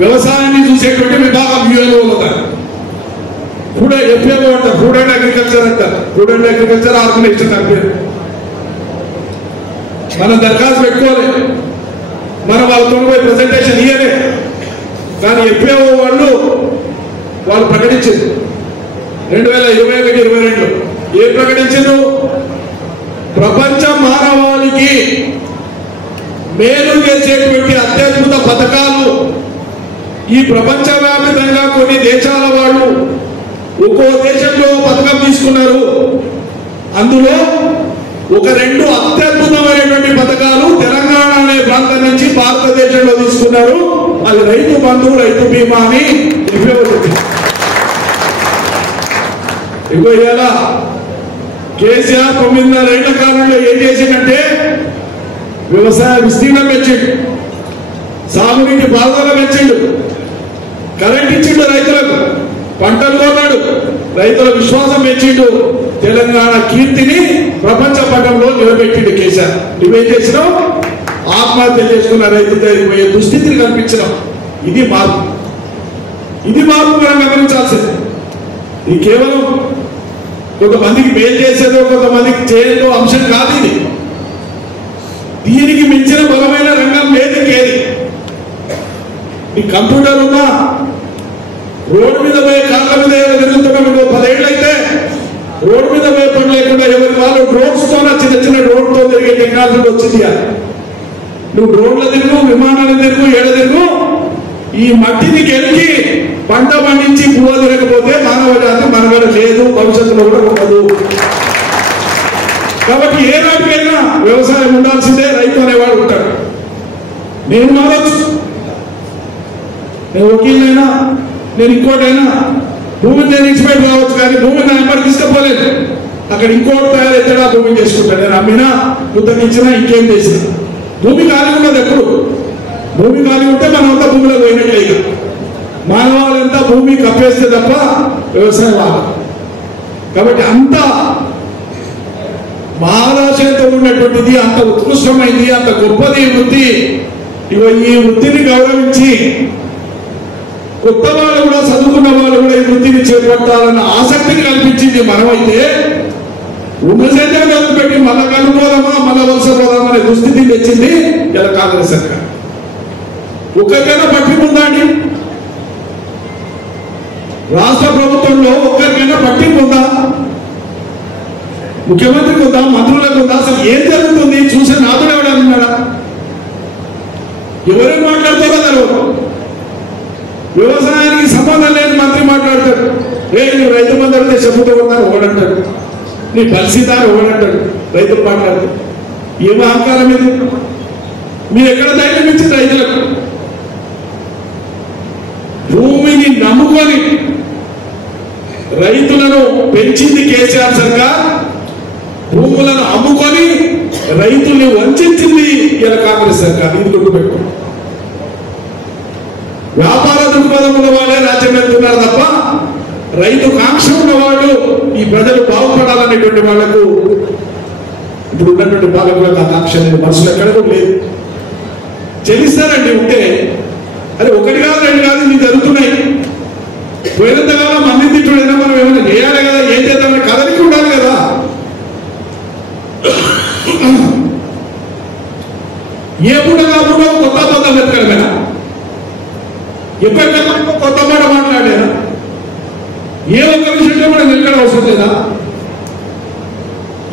వ్యవసాయాన్ని చూసేటువంటి విభాగం యుఎన్ఓలో దాన్ని ఫుడ్ ఎఫ్ఏఓ అంటారు. ఫుడ్ అండ్ అగ్రికల్చర్ అంటారు. ఫుడ్ అండ్ అగ్రికల్చర్ ఆర్గనైజేషన్ అంటారు. మనం దరఖాస్తు పెట్టుకోవాలి. మనం వాళ్ళతో పోయి ప్రజెంటేషన్ ఇయ్యలే. కానీ ఎఫ్ఏఓ వాళ్ళు ప్రకటించారు 2021-22 ఏం ప్రకటించారు? ప్రపంచ మానవాళికి మేలు చేసేటువంటి అత్యద్భుత పథకాలు ఈ ప్రపంచవ్యాప్తంగా కొన్ని దేశాల వాళ్ళు ఒక్కో దేశంలో పథకం తీసుకున్నారు. అందులో ఒక 2 అత్యద్భుతమైనటువంటి పథకాలు తెలంగాణ అనే ప్రాంతం నుంచి భారతదేశంలో తీసుకున్నారు. అది రైతు బంధు, రైతు బీమా అని ఇంకో ఇవాళ కేసీఆర్ 9.5 ఏళ్ల కాలంలో ఏం చేసిందంటే వ్యవసాయ విస్తీర్ణం పెంచిండు, సాగునీటి పారుదల పెంచిండు, కరెంట్ ఇచ్చిండు రైతులకు, పంటలు కొన్నాడు, రైతుల విశ్వాసం పెంచిండు, తెలంగాణ కీర్తిని ప్రపంచ పటంలో నిలబెట్టిండు కేసీఆర్. నువ్వేం చేసినావు? ఆత్మహత్య చేసుకున్న రైతు పోయే దుస్థితిని కల్పించినాం. ఇది మార్పు. ఇది మార్పు మనం గమనించాల్సింది. ఇది కేవలం కొంతమందికి మేలు చేసేదో కొంతమందికి చేయదో అంశం కాదు. ఇది దీనికి మించిన బలమైన రంగం లేదు ఇంకేది. ఈ కంప్యూటర్ ఉన్నా రోడ్డు మీద పోయే కార్ల మీద తిరుగుతున్నాం. 10 ఏళ్ళు అయితే రోడ్డు మీద పోయే పని లేకుండా ఎవరి వాళ్ళు డ్రోన్స్ తో చిన్న డ్రోన్ తో తిరిగే టెక్నాలజీ వచ్చింది. నువ్వు డ్రోన్ల తిరుగు, విమానాలు తిరుగు, ఏడ తిరుగు, ఈ మట్టిని గెలిచి పంట పండించి పువ్వు తిరగకపోతే మానవ జాతి మనగడ లేదు, భవిష్యత్తులో కూడా ఉండదు. కాబట్టి ఏ నాటికైనా వ్యవసాయం ఉండాల్సిందే, రైతు అనేవాడు ఉంటాడు. నేను మారచ్చు, నేను వకీలైనా, నేను ఇంకోటైనా భూమిని నేను ఇచ్చిపెట్టి రావచ్చు. కానీ భూమిని నా ఎంబడి తీసుకపోలేదు. అక్కడ ఇంకోటి తయారైతే ఆ భూమిని చేసుకుంటాను. నేను అమ్మినా, పుత్తకిచ్చినా, ఇంకేం చేసినా భూమి ఖాళీ ఉండదు. ఎప్పుడు భూమి ఖాళీ ఉంటే మనం అంతా భూమిలో పోయినట్లే. ఇక మానవాళ్ళంతా భూమి కప్పేస్తే తప్ప వ్యవసాయం ఆగదు. కాబట్టి అంత మహారాశంతో ఉన్నటువంటిది, అంత ఉత్కృష్టమైంది, అంత గొప్పది వృత్తి. ఈ వృత్తిని గౌరవించి కొత్త వాళ్ళు కూడా, చదువుకున్న వాళ్ళు కూడా ఈ వృత్తిని చేపట్టాలన్న ఆసక్తిని కల్పించింది మనమైతే. ఉన్న సేద్యాన్ని వదిలిపెట్టి మళ్ళా కనుకోదామా, మళ్ళా వలస పోదామా అనే దుస్థితిని తెచ్చింది ఇలా కాంగ్రెస్ సర్కార్. ఒక్కరికైనా పట్టింపు ఉందా అండి? రాష్ట్ర ప్రభుత్వంలో ఒక్కరికైనా పట్టింపు ఉందా? ముఖ్యమంత్రికి ఉందా? మంత్రులకు ఉందా? అసలు ఏం జరుగుతుంది చూసే నాదుడు ఎవడన్నాడా? ఎవరేం మాట్లాడతారో తెలియదు. వ్యవసాయానికి సంబంధం లేని మంత్రి మాట్లాడతాడు. నువ్వు రైతు బంధు అడితే చెప్పుతూ ఉన్నారు ఒకడంటాడు, నీ పరిస్థితారు ఒకడంటాడు. రైతులు మాట్లాడతాడు. ఏం అహంకారం ఇది? మీరు ఎక్కడ ధైర్యం ఇచ్చింది రైతులకు? భూమిని నమ్ముకొని రైతులను పెంచింది కేసీఆర్ సర్కార్. భూములను అమ్ముకొని రైతుల్ని వంచింది ఇలా కాంగ్రెస్ సర్కార్. ఇది గుర్తుపెట్టుకో. వ్యాపార దృక్పథం ఉన్న వాళ్ళే రాజ్యం వెళ్తున్నారు తప్ప రైతు కాంక్ష ఉన్నవాళ్ళు, ఈ ప్రజలు బాగుపడాలనేటువంటి వాళ్లకు ఇప్పుడు ఉన్నటువంటి పాలకులకు ఆ కాంక్ష అనేది మనసులో ఎక్కడో లేదు. చెల్లిస్తారండి ఉంటే. అరే ఒకటి కాదు, 2 కాదు, ఇవి జరుగుతున్నాయి. పోయినంతకాలం మంది తిట్టుడైనా మనం ఏమైనా చేయాలి కదా, ఏం చేద్దామని కదలికి ఉండాలి కదా. ఏ పూట కాకుండా కొత్త అబద్ధం వెతకడమేనా? ఎప్పటికైనా కొత్త మాట మాట్లాడారా? ఏ ఒక్క విషయంలో కూడా నిలకడ అవసరం లేదా?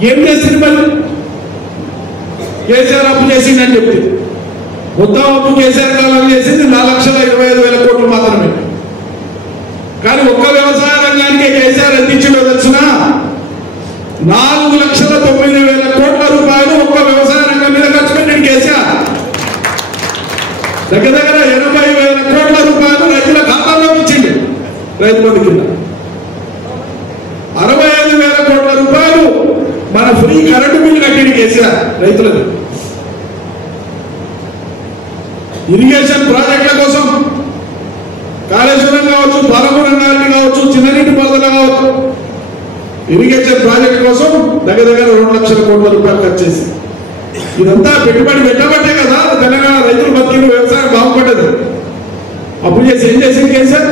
ఏం చేసింది మరి? కేసీఆర్ అప్పు చేసిందని చెప్పి మొత్తం అప్పు కేసీఆర్ కాలం చేసింది 4,25,000 కోట్లు మాత్రమే. కానీ ఒక్క వ్యవసాయ రంగానికి కేసీఆర్ ఎంత ఇచ్చిండో తెలుసునా? 4,09,000 కోట్ల రూపాయలు ఒక్క వ్యవసాయ రంగం మీద ఖర్చు పెట్టిండు కేసీఆర్. దగ్గర దగ్గర 80,000 కోట్ల రూపాయలు రైతుల ఖాతాలో ఇచ్చిండు. రైతు బంధు కింద 65,000 కోట్ల రూపాయలు మన ఫ్రీ కరెంటు బిల్లు కట్టిండు కేసీఆర్ రైతులకు. ఇరిగేషన్ ప్రాజెక్టుల కోసం కాళేశ్వరం కావచ్చు, పాలమూరు రంగారెడ్డి కావచ్చు, చిన్ననీటి పారుదల కావచ్చు, ఇరిగేషన్ ప్రాజెక్టు కోసం దగ్గర దగ్గర 2 లక్షల కోట్ల రూపాయలు ఖర్చు చేసి ఇదంతా పెట్టుబడి పెట్టబట్టే కదా తెలంగాణ రైతులు బతికిన వ్యవసాయం బాగుపడ్డది. అప్పుడు చేసి ఏం చేసింది కేసీఆర్?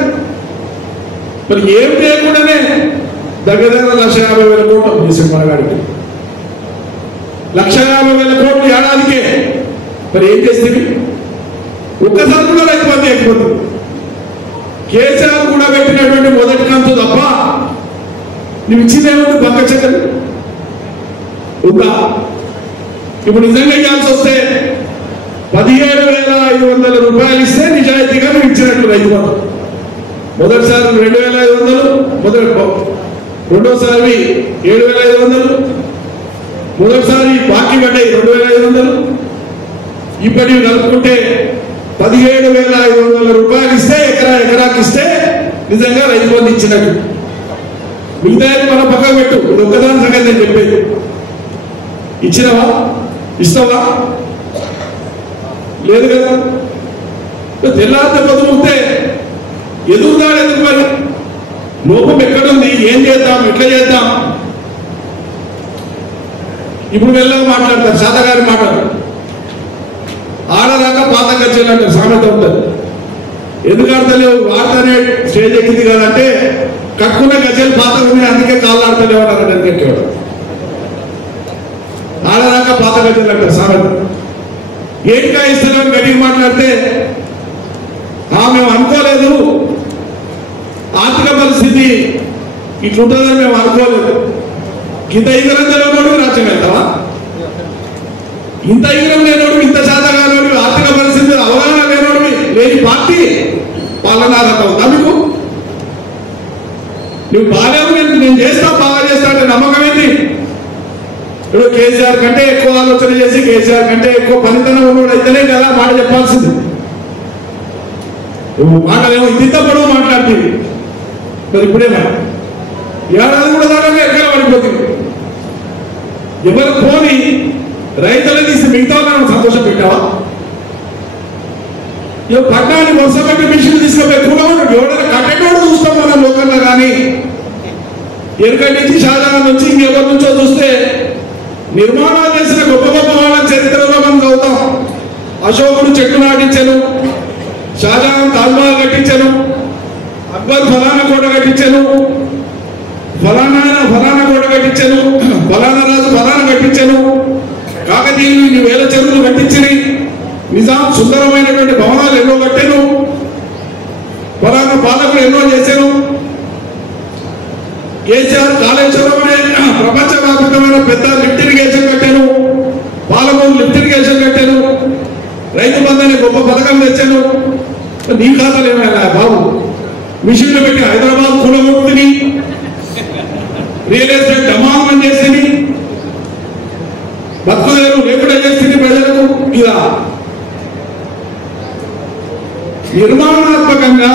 మరి ఏం చేయకుండానే దగ్గర దగ్గర 1,50,000 కోట్లు అప్పు చేసింది మనగాడికి. 1,50,000 కోట్లు ఏడాదికే. మరి ఏం చేస్తుంది? ఒక్కసారి కూడా రైతు బంధు అయిపోతుంది. కేసీఆర్ కూడా పెట్టినటువంటి మొదటి కంతు తప్ప నువ్వు ఇచ్చిందేముంది? పక్క చెక్కలు ఉందా? ఇప్పుడు నిజంగా ఇవ్వాల్సి వస్తే 17,500 రూపాయలు ఇస్తే నిజాయితీగా నువ్వు ఇచ్చినట్లు రైతు బంధు. మొదటిసారి 2,500, రెండోసారి 7,500, మొదటిసారి బాకీ పడ్డాయి 2,500, ఇప్పటివి కలుపుకుంటే 17,500 రూపాయలు ఇస్తే ఎకరాకి ఇస్తే నిజంగా రైతు బంధు ఇచ్చినట్టు. మిగతా మన పక్కకు పెట్టు. ఇది ఒక్కదాని సంగతి నేను చెప్పేది. ఇచ్చినవా? ఇస్తావా? లేదు కదా. తెల్లారితే పొద్దుముంటే ఎదుగుతాడు. ఎందుకు? మరి లోపం ఎక్కడుంది? ఏం చేద్దాం? ఎట్లా చేద్దాం? ఇప్పుడు వెళ్ళగా మాట్లాడతారు, శాతగారి మాట్లాడతారు. ఆడరాక పాత ఖర్చులు అంటారు, సామెత ఉంటుంది. ఎందుకు ఆడతలేవు? ఆడతానే స్టేజ్ ఎక్కింది కదంటే కట్టుకున్న గజలు పాత ఉన్నాయి, అందుకే కాళ్ళు ఆడతలేవు అన్నారు. అందుకెక్కేవాడు ఆడరాక పాత గజలు అంటారు సామెత. ఏంటిగా ఇస్తున్నామని గట్టిగా మాట్లాడితే మేము అనుకోలేదు, ఆర్థిక పరిస్థితి ఇట్లుంటుందని మేము అనుకోలేదు. ఇంత ఈగరం తెలియనోడు రాజ్యం వెళ్తావా? ఇంత ఈగరం లేనోడు, ఇంత శాతగానోడు, ఆర్థిక పరిస్థితి అవగాహన లేనోడు లేని పార్టీ పాలనారత ఉందా మీకు? నువ్వు బాగాలేవు, నేను చేస్తా, బాగా చేస్తా అంటే నమ్మకం ఏంటి? ఇప్పుడు కేసీఆర్ కంటే ఎక్కువ ఆలోచన చేసి కేసీఆర్ కంటే ఎక్కువ పనితనం ఉన్నోడు అయితేనే కదా మాట చెప్పాల్సింది. నువ్వు మాటలేమో ఇంత పొడవు మాట్లాడుతుంది. మరి ఇప్పుడేమో ఏడాది కూడా దాకా ఎక్కడ పడిపోతుంది. ఎవరు పోని రైతులను తీసి మిగతా వాళ్ళని సంతోషం పెట్టావా? పట్టాన్ని వరుస పెట్టి మిషన్లు తీసుకుపోయి కూడగొట్టు ఎవరైనా కట్టేటోడు చూస్తాం మనం లోకల్లో. కానీ ఎరుకటి నుంచి షాజహాన్ నుంచి ఇంకెవరి నుంచో చూస్తే నిర్మాణాలు చేసిన గొప్ప గొప్ప వాళ్ళ చరిత్రలో మనం చదువుతాం. అశోకుడు చెట్లు నాటించాను, షాజహాన్ తాజ్మహల్ కట్టించాను, అక్బర్ ఫలానా కోట కట్టించాను, ఫలానా కోట కట్టించాను, ఫలానా రాజు ఫలానా కట్టించాను, కాకతీయులు ఇన్ని వేల చెరువులు కట్టించినాయి, నిజాం సుందరమైనటువంటి భవనాలు ఎన్నో కట్టాను, ఫలానా పాలకులు ఎన్నో చేశాను. కేసీఆర్ కాళేశ్వరం అనే ప్రపంచవ్యాప్తమైన పెద్ద లిఫ్ట్ ఇరిగేషన్ కట్టాను, పాలమూరు లిఫ్ట్ ఇరిగేషన్ కట్టాను, రైతు బంధాన్ని గొప్ప పథకం తెచ్చాను. నీ ఖాతాలు ఏమైనా బాబు? మిషన్లు పెట్టి హైదరాబాద్ కూలగొట్టుకుని రియల్ ఎస్టేట్ డమానం చేసింది, బతుకుదేరు లేకుండా చేసింది ప్రజలకు. ఇలా నిర్మాణాత్మకంగా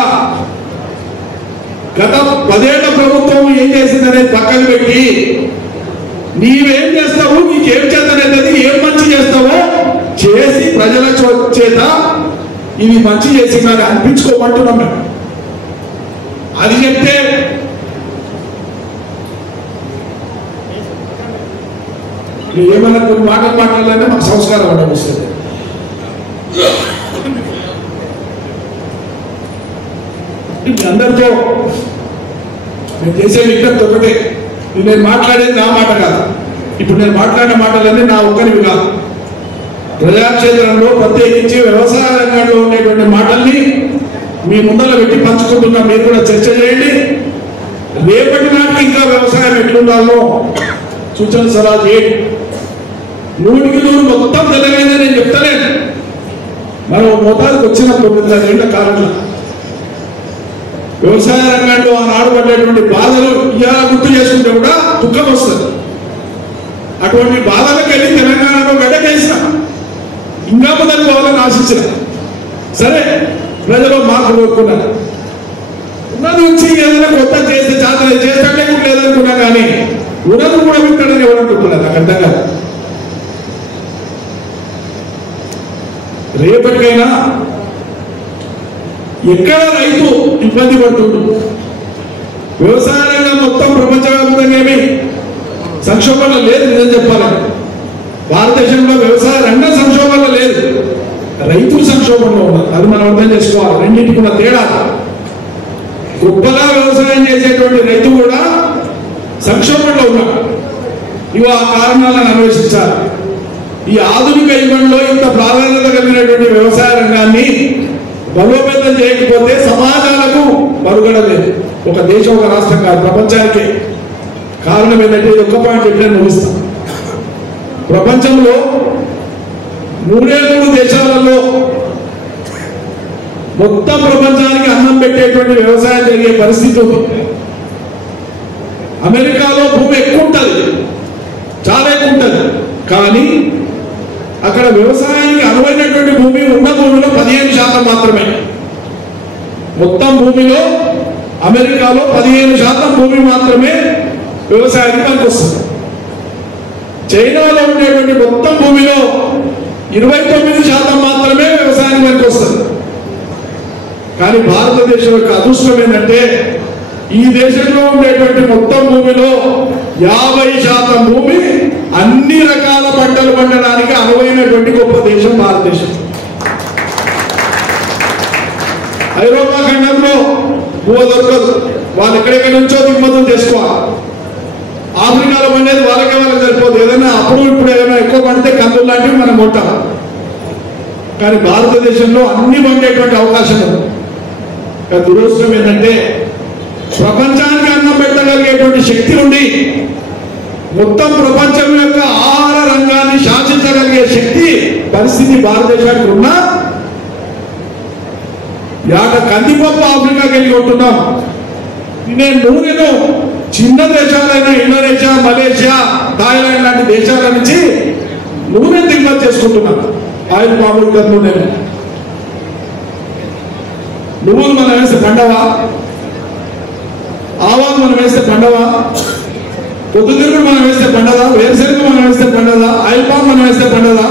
గత 10 ఏళ్ల ప్రభుత్వం ఏం చేసిందనేది పక్కన పెట్టి నీవేం చేస్తావు, నీకేం చేతనేది, ఏం మంచి చేస్తావో చేసి ప్రజల చేత ఇవి మంచి చేసి కానీ అనిపించుకోమంటున్నాం. అది చెప్తే ఏమన్నా కొన్ని మాటలు మాట్లాడాలంటే మాకు సంస్కారం ఉండడం వస్తుంది. అందరితో నేను చేసే విజ్ఞప్తి ఒకటే, నేను మాట్లాడేది నా మాట కాదు. ఇప్పుడు నేను మాట్లాడిన మాటలన్నీ నా ఒక్కరివి కాదు. ప్రజాక్షేత్రంలో ప్రత్యేకించి వ్యవసాయ రంగంలో ఉండేటువంటి మాటల్ని మీ ముందర పెట్టి పంచుకుంటున్నా. మీరు కూడా చర్చ చేయండి. రేపటి నాటికి ఇంకా వ్యవసాయం ఎట్లుండాలో సూచన సలహా చేయండి. 100కి 100 మొత్తం తెలియలేదని నేను చెప్తలేను. మనం మోతాదుకు వచ్చిన 9 ఏళ్ల కాలంలో వ్యవసాయ రంగంలో ఆనాడు పడేటువంటి బాధలు ఇవాళ గుర్తు చేసుకుంటే కూడా దుఃఖం వస్తుంది. అటువంటి బాధలకు వెళ్ళి తెలంగాణలో గడ్డకేసిన ఇంకా మొదలు పోవాలని ఆశించిన. సరే ప్రజలు మార్పు కోరుకున్నారు. ఉన్నది నుంచి ఏదైనా కొత్త చేస్తే చాలా చేస్తే కూడా లేదనుకున్నా కానీ ఉన్నది కూడా వింటాడని ఎవరనుకుంటున్నారు నాకు అర్థం కాదు. రేపటికైనా ఎక్కడ రైతు ఇబ్బంది పడుతుండు, వ్యవసాయ రంగం మొత్తం ప్రపంచవ్యాప్తంగా ఏమి సంక్షోభంలో లేదు. నిజం చెప్పాలని భారతదేశంలో వ్యవసాయ రంగం సంక్షోభంలో లేదు, రైతులు సంక్షోభంలో ఉన్నారు. అది మనం అర్థం చేసుకోవాలి. రెండింటికి ఉన్న తేడా. గొప్పగా వ్యవసాయం చేసేటువంటి రైతు కూడా సంక్షోభంలో ఉన్నాడు. ఇవి ఆ కారణాలను అన్వేషించాలి. ఈ ఆధునిక యుగంలో ఇంత ప్రాధాన్యత కలిగినటువంటి వ్యవసాయ రంగాన్ని బలోపేతం చేయకపోతే సమాజాలకు మనుగడ లేదు. ఒక దేశం ఒక రాష్ట్రం కాదు, ప్రపంచానికి. కారణం ఏంటంటే ఒక్క పాయింట్ చెప్పిన ముగిస్తాం. ప్రపంచంలో 3 దేశాలలో మొత్తం ప్రపంచానికి అన్నం పెట్టేటువంటి వ్యవసాయం జరిగే పరిస్థితి ఉంది. అమెరికాలో భూమి ఎక్కువ ఉంటుంది, చాలా ఎక్కువ ఉంటుంది. కానీ అక్కడ వ్యవసాయానికి అనువైనటువంటి భూమి ఉన్న భూమిలో 15% మాత్రమే. మొత్తం భూమిలో అమెరికాలో 15% భూమి మాత్రమే వ్యవసాయానికి పనికొస్తుంది. చైనాలో ఉండేటువంటి మొత్తం భూమిలో 29% మాత్రమే వ్యవసాయానికి పనికొస్తుంది. కానీ భారతదేశం యొక్క అదృష్టం ఏంటంటే ఈ దేశంలో ఉండేటువంటి మొత్తం భూమిలో 50% భూమి అన్ని రకాల పంటలు పండడానికి అనువైనటువంటి గొప్ప దేశం భారతదేశం. ఐరోపా ఖండంలో భూమి దొరకదు, వాళ్ళు ఎక్కడెక్కడి నుంచో దిగుమతులు చేసుకోవాలి. ఆఫ్రికాలో పండేది వాళ్ళకే సరిపోదు. ఏదైనా అప్పుడు ఇప్పుడు ఏదైనా ఎక్కువ పండితే కందులు లాంటివి మనం కొంటాం. కానీ భారతదేశంలో అన్ని పండేటువంటి అవకాశం ఉంది. దురదృష్టం ఏంటంటే ప్రపంచానికి అన్నం పెట్టగలిగేటువంటి శక్తి ఉండి మొత్తం ప్రపంచం యొక్క ఆహార రంగాన్ని శాసించగలిగే శక్తి పరిస్థితి భారతదేశానికి ఉన్నా యాట కందిపప్పు ఆఫ్రికాకి వెళ్ళి కొంటున్నాం. నేను నూనెను చిన్న దేశాలైన ఇండోనేషియా, మలేషియా, థాయిలాండ్ లాంటి దేశాల నుంచి నూనె దిగుమతి చేసుకుంటున్నాను. ఆయిల్ పాములు కదా నూనె. నువ్వులు మనం వేస్తే పండవా, ఆవాలు మనం వేస్తే పండవా, పొద్దుతిరుగుడు మనం వేస్తే పండదా, వేరుశెనగ మనం వేస్తే పండదా, ఆయిల్ పామ్ మనం వేస్తే పండదా.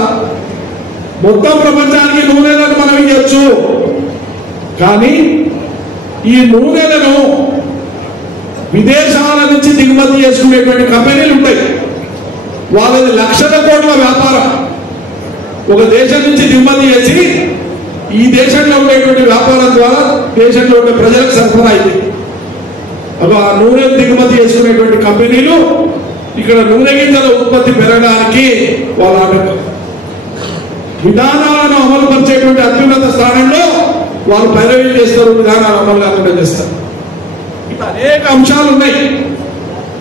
మొత్తం ప్రపంచానికి నూనెలను మనం ఇవ్వచ్చు. కానీ ఈ నూనెలను విదేశాల నుంచి దిగుమతి చేసుకునేటువంటి కంపెనీలు ఉంటాయి. వాళ్ళది లక్షల కోట్ల వ్యాపారం. ఒక దేశం నుంచి దిగుమతి చేసి ఈ దేశంలో ఉండేటువంటి వ్యాపారం ద్వారా దేశంలో ఉండే ప్రజలకు సరఫరా అయింది. ఆ నూనె దిగుమతి చేసుకునేటువంటి కంపెనీలు ఇక్కడ నూనె గింజల ఉత్పత్తి పెరగడానికి వాళ్ళ విధానాలను అమలు పరిచేటువంటి అత్యున్నత స్థానంలో వాళ్ళు పైరవీలు చేస్తారు, విధానాలు అమలు కాకుండా చేస్తారు. ఇట్లా అనేక అంశాలు ఉన్నాయి.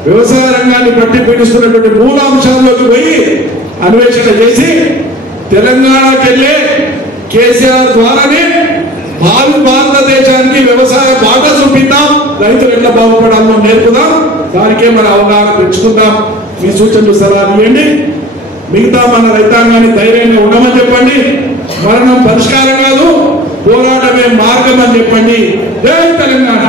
వ్యవసాయ రంగాన్ని పట్టి పీడిస్తున్నటువంటి మూల అంశాల్లోకి పోయి అన్వేషణ చేసి తెలంగాణకి వెళ్ళే కేసీఆర్ ద్వారానే భావి భారతదేశానికి వ్యవసాయ బాట చూపిద్దాం, రైతులు ఎట్లా బాగుపడాలో నేర్పుదాం. దానికే మన అవగాహన పెంచుకుందాం. మీ సూచనలు సలహాలు ఇవ్వండి. మిగతా మన రైతాంగాన్ని ధైర్యంగా ఉండమని చెప్పండి. మరణం పరిష్కారం కాదు, పోరాటమే మార్గం అని చెప్పండి. జై తెలంగాణ.